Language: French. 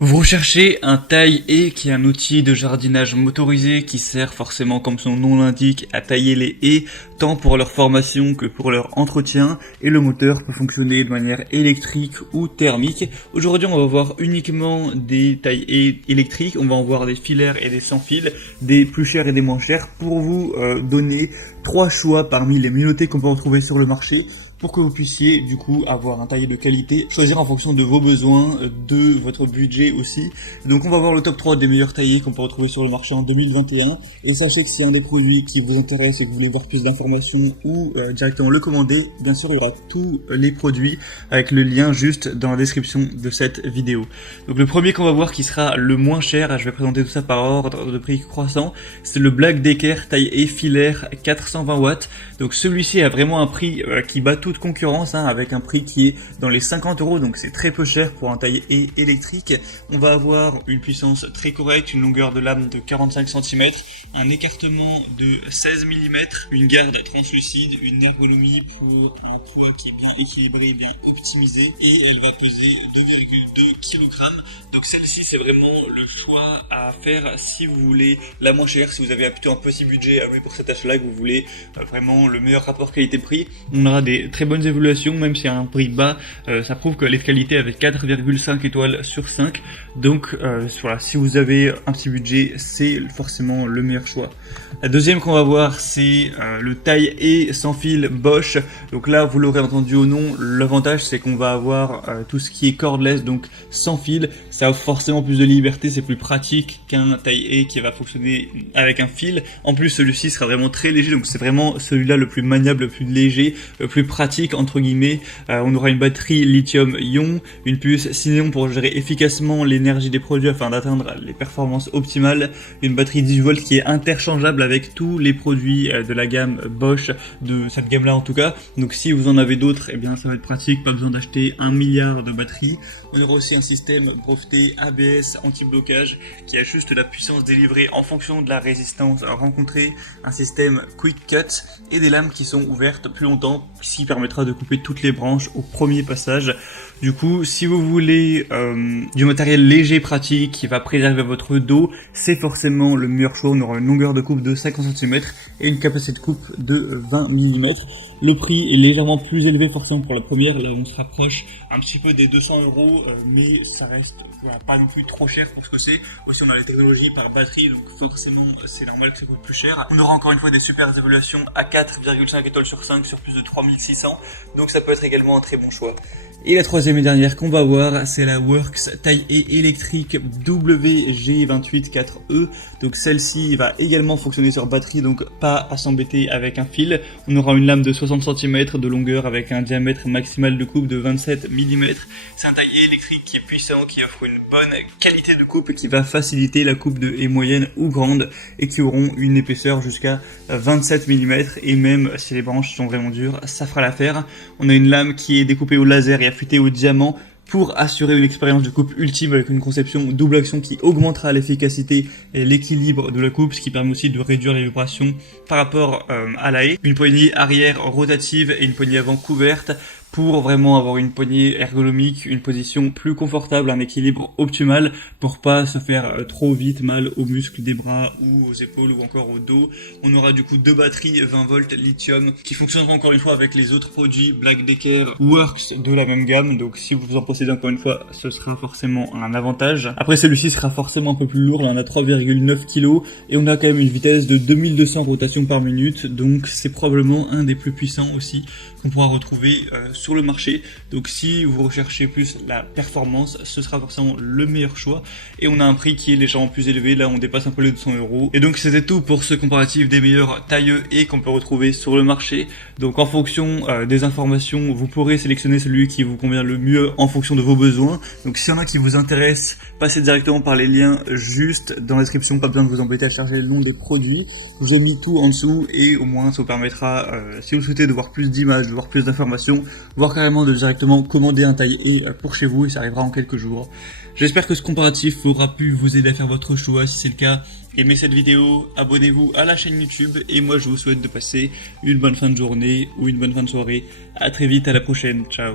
Vous recherchez un taille-haie qui est un outil de jardinage motorisé qui sert forcément, comme son nom l'indique, à tailler les haies, tant pour leur formation que pour leur entretien, et le moteur peut fonctionner de manière électrique ou thermique. Aujourd'hui, on va voir uniquement des taille-haies électriques, on va en voir des filaires et des sans fil, des plus chers et des moins chers, pour vous donner 3 choix parmi les menottés qu'on peut retrouver sur le marché, pour que vous puissiez du coup avoir un taillé de qualité, choisir en fonction de vos besoins, de votre budget aussi. Donc on va voir le top 3 des meilleurs taillés qu'on peut retrouver sur le marché en 2021, et sachez que si un des produits qui vous intéresse et que vous voulez voir plus d'informations ou directement le commander, bien sûr il y aura tous les produits avec le lien juste dans la description de cette vidéo. Donc le premier qu'on va voir qui sera le moins cher, je vais présenter tout ça par ordre de prix croissant, c'est le Black Decker taille-haie filaire 420 watts. Donc celui-ci a vraiment un prix qui bat toute concurrence, avec un prix qui est dans les 50 €, donc c'est très peu cher pour un taille-haie électrique. On va avoir une puissance très correcte, une longueur de lame de 45 cm, un écartement de 16 mm, une garde translucide, une ergonomie pour un poids qui est bien équilibré, bien optimisé, et elle va peser 2,2 kg. Donc celle-ci c'est vraiment le choix à faire si vous voulez la moins chère, si vous avez plutôt un petit budget alloué pour cet achat-là, que vous voulez vraiment le meilleur rapport qualité-prix. On aura des très bonnes évaluations, même si à un prix bas, ça prouve que les qualités avec 4,5 étoiles sur 5. Donc voilà, si vous avez un petit budget, c'est forcément le meilleur choix. La deuxième qu'on va voir, c'est le taille-haie sans fil Bosch. Donc là, vous l'aurez entendu au nom, l'avantage c'est qu'on va avoir tout ce qui est cordless, donc sans fil. Ça offre forcément plus de liberté, c'est plus pratique qu'un taille-haie qui va fonctionner avec un fil. En plus, celui-ci sera vraiment très léger, donc c'est vraiment celui-là le plus maniable, le plus léger, le plus pratique entre guillemets. On aura une batterie lithium-ion, une puce Cineon pour gérer efficacement l'énergie des produits afin d'atteindre les performances optimales, une batterie 18 volts qui est interchangeable avec tous les produits de la gamme Bosch, de cette gamme-là en tout cas. Donc si vous en avez d'autres, eh bien ça va être pratique, pas besoin d'acheter 1 milliard de batteries. On aura aussi un système breveté ABS anti-blocage qui ajuste la puissance délivrée en fonction de la résistance rencontrée, un système Quick Cut et des lames qui sont ouvertes plus longtemps, ce qui permettra de couper toutes les branches au premier passage. Du coup, si vous voulez du matériel léger pratique qui va préserver votre dos, c'est forcément le meilleur choix. On aura une longueur de coupe de 50 cm et une capacité de coupe de 20 mm. Le prix est légèrement plus élevé forcément pour la première, là où on se rapproche un petit peu des 200 €, mais ça reste pas non plus trop cher pour ce que c'est. Aussi on a les technologies par batterie, donc forcément c'est normal que ça coûte plus cher. On aura encore une fois des super évaluations à 4,5 étoiles sur 5 sur plus de 3600, donc ça peut être également un très bon choix. Et la troisième et dernière qu'on va voir, c'est la Works taille-haie électrique WG284E. Donc celle-ci va également fonctionner sur batterie, donc pas à s'embêter avec un fil. On aura une lame de 60 cm de longueur avec un diamètre maximal de coupe de 27 mm. C'est un taille-haie électrique qui est puissant, qui offre une bonne qualité de coupe et qui va faciliter la coupe de haies moyennes ou grandes et qui auront une épaisseur jusqu'à 27 mm, et même si les branches sont vraiment dures, ça fera l'affaire. On a une lame qui est découpée au laser et affûtée au diamant pour assurer une expérience de coupe ultime avec une conception double action qui augmentera l'efficacité et l'équilibre de la coupe, ce qui permet aussi de réduire les vibrations par rapport à la haie. Une poignée arrière rotative et une poignée avant couverte pour vraiment avoir une poignée ergonomique, une position plus confortable, un équilibre optimal pour pas se faire trop vite mal aux muscles des bras ou aux épaules ou encore au dos. On aura du coup 2 batteries 20 volts lithium qui fonctionneront encore une fois avec les autres produits Black Decker Works de la même gamme. Donc si vous en possédez encore une fois, ce sera forcément un avantage. Après celui-ci sera forcément un peu plus lourd, là on a 3,9 kg et on a quand même une vitesse de 2200 rotations par minute, donc c'est probablement un des plus puissants aussi qu'on pourra retrouver sur le marché. Donc si vous recherchez plus la performance, ce sera forcément le meilleur choix, et on a un prix qui est légèrement plus élevé, là on dépasse un peu les 200 €. Et donc c'était tout pour ce comparatif des meilleurs taille-haie et qu'on peut retrouver sur le marché. Donc en fonction des informations, vous pourrez sélectionner celui qui vous convient le mieux en fonction de vos besoins. Donc s'il y en a qui vous intéressent, passez directement par les liens juste dans la description, pas besoin de vous embêter à chercher le nom des produits. Je vous ai mis tout en dessous et au moins ça vous permettra, si vous souhaitez, de voir plus d'images, de voir plus d'informations, voire carrément de directement commander un taille-haie pour chez vous, et ça arrivera en quelques jours. J'espère que ce comparatif aura pu vous aider à faire votre choix. Si c'est le cas, aimez cette vidéo, abonnez-vous à la chaîne YouTube, et moi je vous souhaite de passer une bonne fin de journée ou une bonne fin de soirée. À très vite, à la prochaine, ciao.